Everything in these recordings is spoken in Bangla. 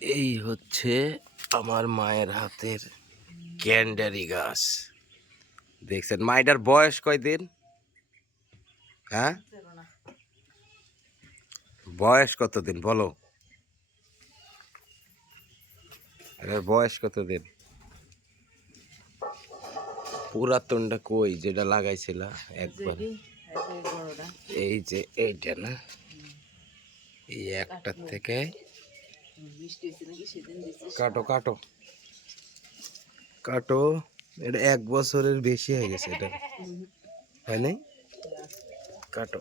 এই হচ্ছে আমার মায়ের হাতের ক্যান্ডারি গাছ। দেখছেন মাইটার বয়স কয়দিন? হ্যাঁ, বয়স কতদিন বলো? এর বয়স কতদিন? পুরাতনটা কই যেটা লাগাইছিল একবার? এই যে এইটা না, এই একটার থেকে কাটো কাটো কাটো। এটা 1 বছরের বেশি হয়ে গেছে, এটা হয় নাই? কাটো।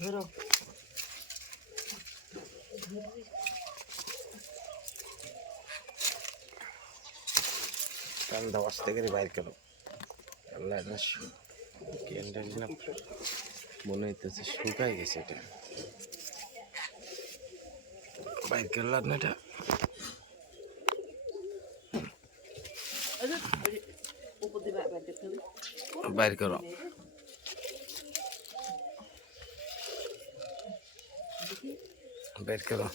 ধরো কান্দা আসতে গেলে বাইর করো। আল্লাহ না ক্যান্ডারি না মনে হইতেছে শুকাই গেছে, এটা বাইর করলাম না, এটা বাইর করো। বাইর করো।